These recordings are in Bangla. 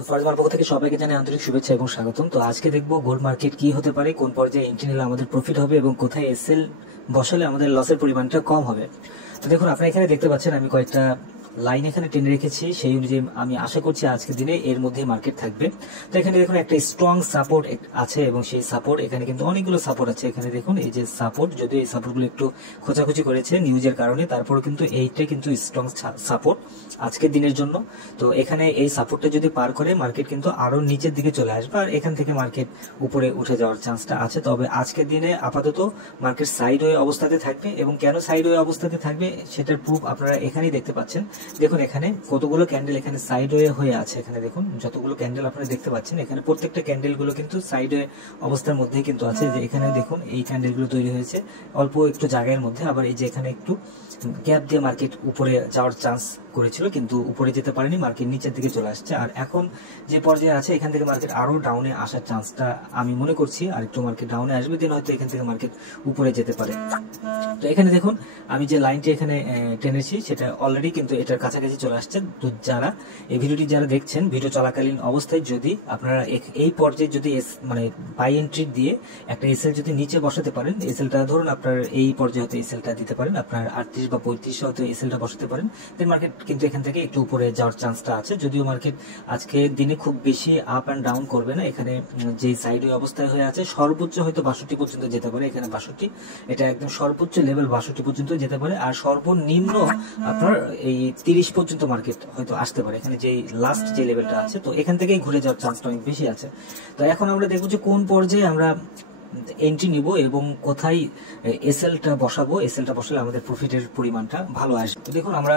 তো ফরজমার পক্ষ থেকে সবাইকে জানাই আন্তরিক শুভেচ্ছা এবং স্বাগতম। তো আজকে দেখবো গোল্ড মার্কেট কি হতে পারে, কোন পর্যায়ে এন্ট্রি নিলে আমাদের প্রফিট হবে এবং কোথায় এসএল বসালে আমাদের লসের পরিমাণটা কম হবে। তো দেখুন, আপনারা এখানে দেখতে পাচ্ছেন আমি কয়েকটা লাইন এখানে টেনে রেখেছি, সেই অনুযায়ী আমি আশা করছি আজকের দিনে এর মধ্যে মার্কেট থাকবে। তো এখানে দেখুন একটা স্ট্রং সাপোর্ট আছে এবং সেই সাপোর্ট এখানে কিন্তু অনেকগুলো সাপোর্ট আছে। এখানে দেখুন এই যে সাপোর্ট, যদিও এই সাপোর্টগুলো একটু খোঁচাখুচি করেছে নিউজের কারণে, তারপরে কিন্তু এইটা কিন্তু স্ট্রং সাপোর্ট আজকের দিনের জন্য। তো এখানে এই সাপোর্টটা যদি পার করে মার্কেট কিন্তু আরো নিচের দিকে চলে আসবে আর এখান থেকে মার্কেট উপরে উঠে যাওয়ার চান্সটা আছে। তবে আজকের দিনে আপাতত মার্কেট সাইড ওয়ে অবস্থাতে থাকবে এবং কেন সাইড ওয়ে অবস্থাতে থাকবে সেটার প্রুফ আপনারা এখানেই দেখতে পাচ্ছেন। দেখুন এখানে কতগুলো ক্যান্ডেল এখানে সাইড ওয়ে হয়ে আছে। এখানে দেখুন যতগুলো ক্যান্ডেল আপনারা দেখতে পাচ্ছেন, এখানে প্রত্যেকটা ক্যান্ডেল গুলো কিন্তু সাইড ওয়ে অবস্থার মধ্যেই কিন্তু আছে। যে এখানে দেখুন এই ক্যান্ডেল গুলো তৈরি হয়েছে অল্প একটু জায়গার মধ্যে, আবার এই যে এখানে একটু গ্যাপ দিয়ে মার্কেট উপরে যাওয়ার চান্স করেছিল কিন্তু উপরে যেতে পারেনি, মার্কেট নিচের দিকে চলে আসছে। আর এখন যে পর্যায়ে আছে এখান থেকে মার্কেট আরো ডাউনে আসার চান্সটা আমি মনে করছি, আর একটু মার্কেট ডাউনে আসবে, দেন হয়তো এখান থেকে মার্কেট উপরে যেতে পারে। তো এখানে দেখুন আমি যে লাইনটি এখানে টেনেছি সেটা অলরেডি কিন্তু এটার কাছাকাছি চলে আসছে। তো যারা এই ভিডিওটি যারা দেখছেন, ভিডিও চলাকালীন অবস্থায় যদি আপনারা এই পর্যায়ে যদি মানে বাই এন্ট্রি দিয়ে একটা এসএল যদি নিচে বসাতে পারেন, এসএলটা ধরুন আপনার এই পর্যায়ে হয়তো এসএলটা দিতে পারেন, আপনার 38 বা 35 হয়তো এসএলটা বসাতে পারেন, দেন মার্কেট কিন্তু এখান থেকে একটু উপরে যাওয়ার চান্সটা আছে। যদিও মার্কেট আজকে দিনে খুব বেশি আপ অ্যান্ড ডাউন করবে না, এখানে যে সাইড ওয়ে অবস্থায় হয়ে আছে সর্বোচ্চ হয়তো 62 পর্যন্ত যেতে পারে। এখানে 62 এটা একদম সর্বোচ্চ লেভেল 62 পর্যন্ত যেতে পারে, আর সর্বনিম্ন আপনার এই 30 পর্যন্ত মার্কেট হয়তো আসতে পারে, এখানে যে লাস্ট যে লেভেলটা আছে। তো এখান থেকেই ঘুরে যাওয়ার চান্সটা অনেক বেশি আছে। তো এখন আমরা দেখবো যে কোন পর্যায়ে আমরা এন্ট্রি নিব এবং কোথায় এসএলটা বসাবো, এসএলটা বসালে আমাদের প্রফিটের পরিমাণটা ভালো আসবে। তো দেখুন আমরা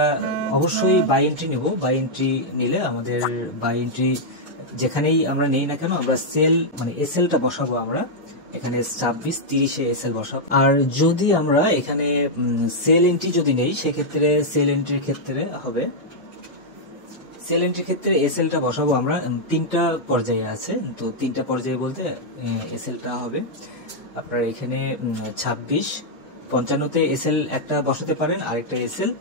অবশ্যই বাই এন্ট্রি নিব। বাই এন্ট্রি নিলে আমাদের বাই এন্ট্রি যেখানেই আমরা নেই না কেন, আমরা সেল মানে এসএলটা বসাবো আমরা এখানে 26-30 এসএল বসাবো। আর যদি আমরা এখানে সেল এন্ট্রি যদি নেই, সেক্ষেত্রে সেল এন্ট্রির ক্ষেত্রে হবে, সেল এন্ট্রির ক্ষেত্রে এসএলটা বসাবো আমরা তিনটা পর্যায়ে আছে। তো তিনটা পর্যায়ে বলতে এসএলটা হবে আপনার এখানে 26-55 এসএল একটা বসাতে পারেন, আরেকটা এসএল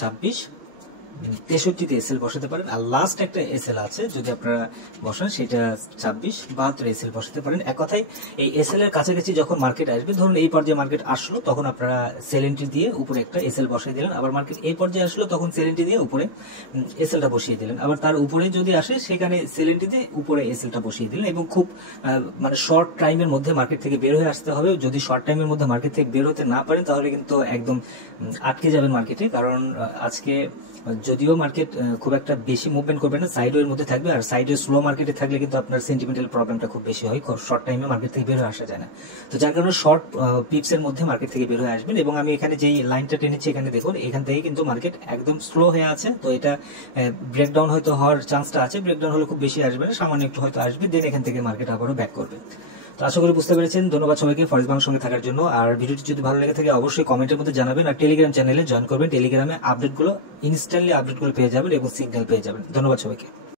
26-63 এসএল বসাতে পারেন, আর লাস্ট একটা এসএল আছে যদি আপনারা বসান সেটা 26-72 এসএল বসাতে পারেন। এক কথায় এই এসএল এর কাছাকাছি যখন মার্কেট আসবে, ধরুন এই পর্যায়ে মার্কেট আসলো তখন আপনারা সেল এন্ট্রি দিয়ে উপরে একটা এসএল বসিয়ে দিলেন, আবার মার্কেট এই পর্যায়ে আসলো তখন সেল এন্ট্রি দিয়ে উপরে এসএলটা বসিয়ে দিলেন, আবার তার উপরে যদি আসে সেখানে সেল এন্ট্রি দিয়ে উপরে এসএলটা বসিয়ে দিলেন। এবং খুব মানে শর্ট টাইমের মধ্যে মার্কেট থেকে বের হয়ে আসতে হবে। যদি শর্ট টাইমের মধ্যে মার্কেট থেকে বের হতে না পারেন তাহলে কিন্তু একদম আটকে যাবেন মার্কেটে, কারণ আজকে যদিও মার্কেট খুব একটা বেশি মুভমেন্ট করবে না, সাইড ওয়ের মধ্যে থাকবে, আর সাইড ওয়ে স্লো মার্কেটে থাকলে কিন্তু আপনার সেন্টিমেন্টাল প্রবলেমটা খুব বেশি হয়, শর্ট টাইমে মার্কেট থেকে বের হয়ে আসা যায় না। তো যার কারণে শর্ট পিপস এর মধ্যে মার্কেট থেকে বের হয়ে আসবেন। এবং আমি এখানে যেই লাইনটা টেনেছি এখানে দেখুন, এখান থেকে কিন্তু মার্কেট একদম স্লো হয়ে আছে। তো এটা ব্রেকডাউন হয়তো হওয়ার চান্সটা আছে, ব্রেকডাউন হলে খুব বেশি আসবে না, সামান্য একটু হয়তো আসবে, দেন এখান থেকে মার্কেট আবারও ব্যাক করবে। তো আশা করি বুঝতে পেরেছেন। ধন্যবাদ সবাইকে ফরেজ বাংলার সঙ্গে থাকার জন্য। আর ভিডিওটি যদি ভালো লেগে থাকে অবশ্যই কমেন্টের মধ্যে জানাবেন, আর টেলিগ্রাম চ্যানেলে জয়েন করবেন। টেলিগ্রামে আপডেটগুলো ইনস্ট্যান্টলি আপডেটগুলো পেয়ে যাবেন এবং সিগন্যাল পেয়ে যাবেন। ধন্যবাদ সবাইকে।